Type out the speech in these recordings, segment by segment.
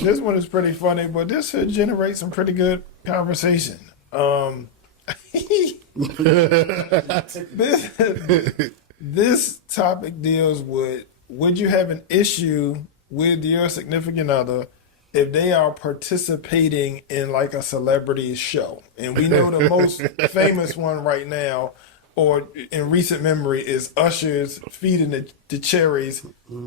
This one is pretty funny, but this should generate some pretty good conversation. This this topic deals with: would you have an issue with your significant other if they are participating in like a celebrity show? And we know the most famous one right now, or in recent memory, is Usher's feeding the cherries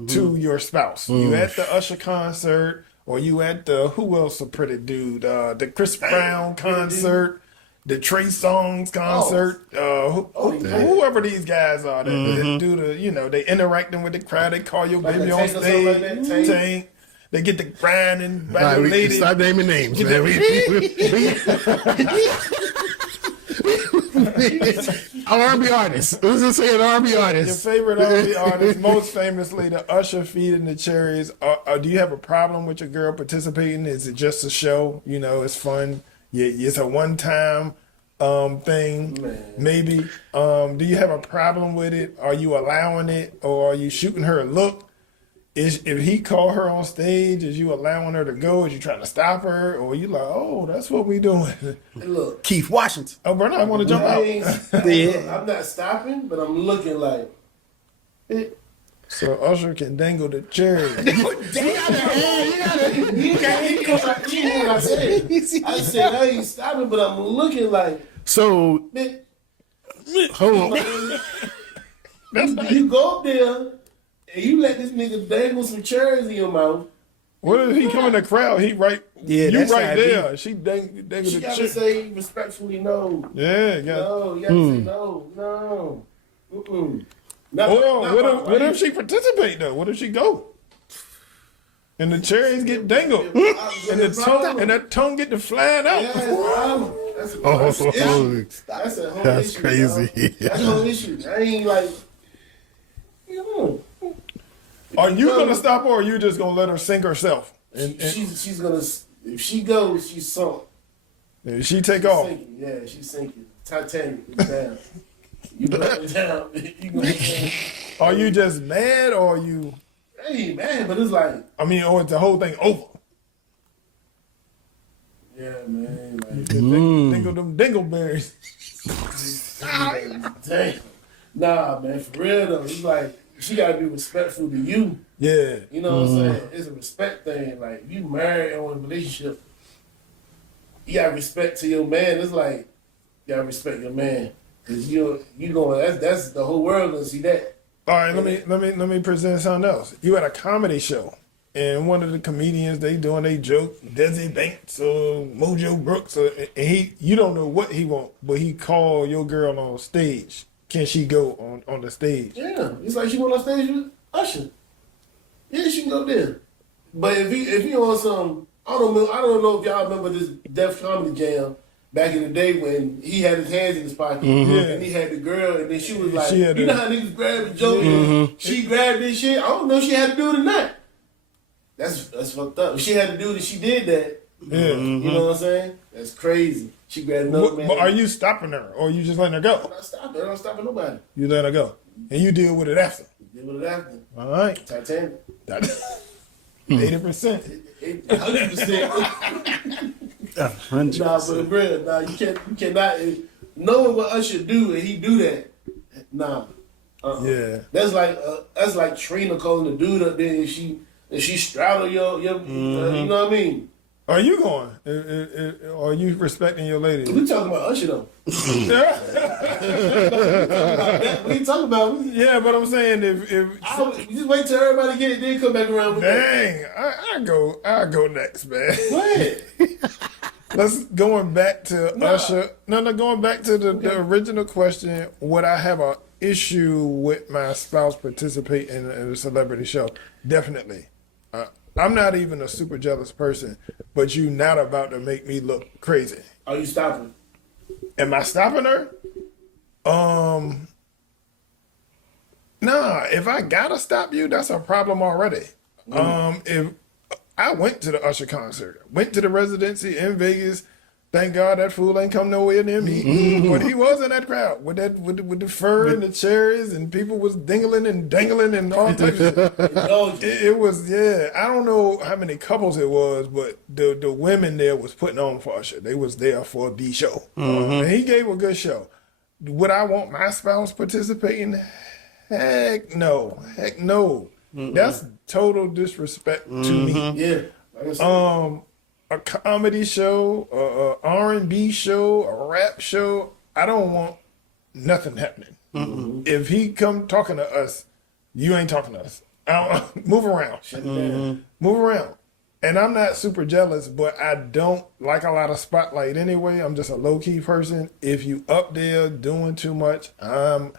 to your spouse. You at the Usher concert, or you at the, who else a pretty dude? The Chris Brown concert, the Trey Songz concert, whoever these guys are that do the, they interacting with the crowd. They call your Like baby a on Tank or something like stage. that, Tank. Tank. They get the grinding by All the right, lady. stop naming names, man. R&B artist. Let's just say an R&B Your artist. favorite R&B artist, most famously the Usher feeding the cherries. Do you have a problem with your girl participating? Is it just a show? It's fun. It's a one-time thing, maybe. Do you have a problem with it? Are you allowing it, or are you shooting her a look? If he call her on stage, is you allowing her to go? Is you trying to stop her, or are you like, oh, that's what we doing? Hey, look, Keith Washington. Oh, Bernard, I want to jump out. I'm not stopping, but I'm looking like. So Usher can dangle the cherry. He goes like, he knew what I said. I said I ain't stopping, but I'm looking like. So, Man, hold on. you go up there and you let this nigga dangle some cherries in your mouth. What if he come in the crowd? He right, Yeah, you that's right how it there. She dangle You the gotta cherry. say respectfully no. Yeah, you got. No, you gotta say no. Mm-mm. Hold on. What if she participate though? What if she go? And the cherries get dangled, and that tongue get to flying out. Yeah, bro. That's a whole Oh, issue. That's a whole that's issue. crazy. Dog. That's a whole issue. I ain't like, Are you gonna stop her, or are you just gonna let her sink herself? And she's gonna, if she goes, she's sunk. she take She's off. sinking. Yeah, she's sinking. Titanic is down. You let it down. You gonna sink. Are you just mad, or are you? Hey man, but it's like, I mean, or is the whole thing over? yeah, man. Like, Dingle them dingleberries. damn. Nah, man, for real though. It's like she gotta be respectful to you. Yeah. You know what I'm saying? It's a respect thing. Like you married or in a relationship, you got respect to your man. It's like you gotta respect your man. Cause you going, that's the whole world gonna see that. All right, let me present something else. You at a comedy show, and one of the comedians, they doing a joke, Desi Banks or Mojo Brooks, and you don't know what he want, but he called your girl on stage. Can she go on the stage? Yeah, it's like she went on stage with Usher. Yeah, she can go there. But if he on some, I don't know if y'all remember this Def Comedy Jam back in the day when he had his hands in his pocket and he had the girl, and then she was like, She had you know how niggas grab a joke? She grabbed this shit. I don't know if she had to do it or not. That's fucked up. If she had to do it and she did that, Yeah. you know what I'm saying? That's crazy. She grabbed another man. But are you stopping her, or you just letting her I'm go? not stopping. I'm not stopping nobody. You let her go, and you deal with it after. Deal with it after. All right. Titanic. 80%. 100%. 100%. Nah, but bro, you cannot. Knowing what Usher do and he do that, nah. Yeah. That's like Trina calling the dude up there and she straddle your you know what I mean? Are you going? Are you respecting your lady? We talking about Usher though. Yeah. We ain't talking about. Yeah, but I'm saying if Just wait till everybody get it, then come back around with that. dang, I go next, man. Go ahead. Let's going back to Usher. No, going back to the original question. Would I have an issue with my spouse participating in a celebrity show? Definitely. I'm not even a super jealous person, but you not about to make me look crazy. Are you stopping? Am I stopping her? Nah, if I gotta stop you, that's a problem already. If I went to the Usher concert, went to the residency in Vegas, Thank God that fool ain't come nowhere near me. But he was in that crowd with the fur and the cherries, and people was dingling and dangling and all types of shit. It was, yeah. I don't know how many couples it was, but the women there was putting on for Usher. They was there for the show. And he gave a good show. Would I want my spouse participating? Heck no. Heck no. That's total disrespect to me. Yeah. Like I said. A comedy show, a R&B show, a rap show, I don't want nothing happening. If he come talking to us, you ain't talking to us. Move around. Move around. And I'm not super jealous, but I don't like a lot of spotlight anyway. I'm just a low-key person. If you up there doing too much, I'm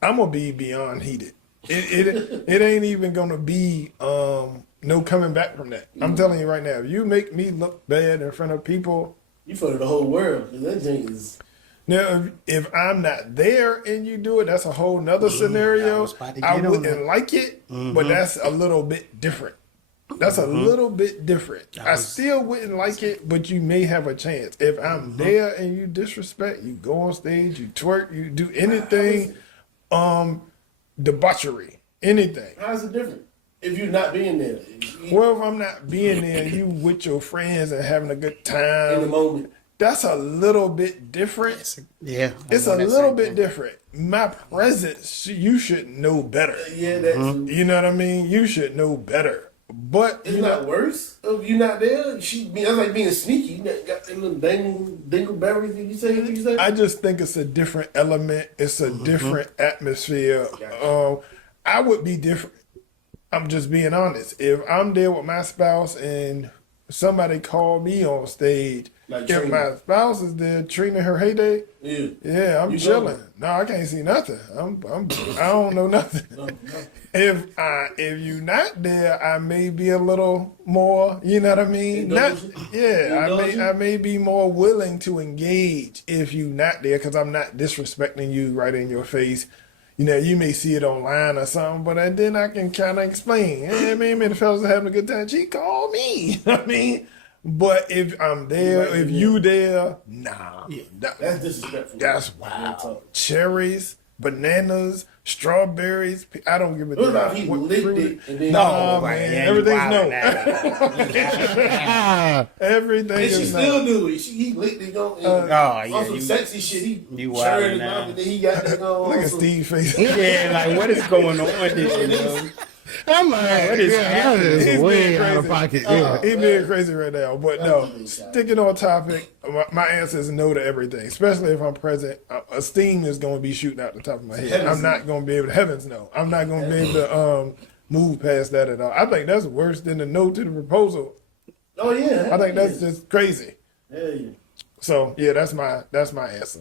going to be beyond heated. It ain't even going to be no coming back from that. I'm telling you right now, if you make me look bad in front of people. You for the whole world. That thing is. Now, if I'm not there and you do it, that's a whole nother scenario. I wouldn't like it, but that's a little bit different. That's a little bit different. I still wouldn't like it, but you may have a chance. If I'm there and you disrespect, you go on stage, you twerk, you do anything, debauchery, anything. How's it different? If you're not being there. Well, if I'm not being there and you with your friends and having a good time. In the moment. That's a little bit different. It's a little bit different. My presence, you should know better. Yeah, that's You know what I mean? You should know better. But it's not worse if you're not there. That's like being sneaky. You got them little dingleberries. Did you say? I just think it's a different element. It's a different atmosphere. I would be different. I'm just being honest. If I'm there with my spouse and somebody called me on stage, like if my spouse is there treating her heyday, I'm chilling. No, I can't see nothing. I don't know nothing. No. If you not there, I may be a little more. You know what I mean? I may be more willing to engage if you not there because I'm not disrespecting you right in your face. You know, you may see it online or something, but then I can kind of explain. Hey, man, the fellas are having a good time. She called me. I mean, but if I'm there, if you there, nah. That's disrespectful. That's wild. Cherries, bananas, strawberries. I don't give a damn. What about if he licked it and then... No, man. Everything's no. Everything And she is still no. do it. He licked it on some sexy shit. He churned it out and then he got that going. Look at Steve's face. Yeah, like what is going on there? I'm like, What is that is He's way being out of crazy. pocket. He being crazy right now. But no, sticking on topic, my answer is no to everything, especially if I'm present. Esteem is going to be shooting out the top of my head. I'm not going to be able to, heavens no. I'm not going to be able to move past that at all. I think that's worse than the no to the proposal. Oh, yeah. I think that's just crazy. Yeah. So, yeah, that's my answer.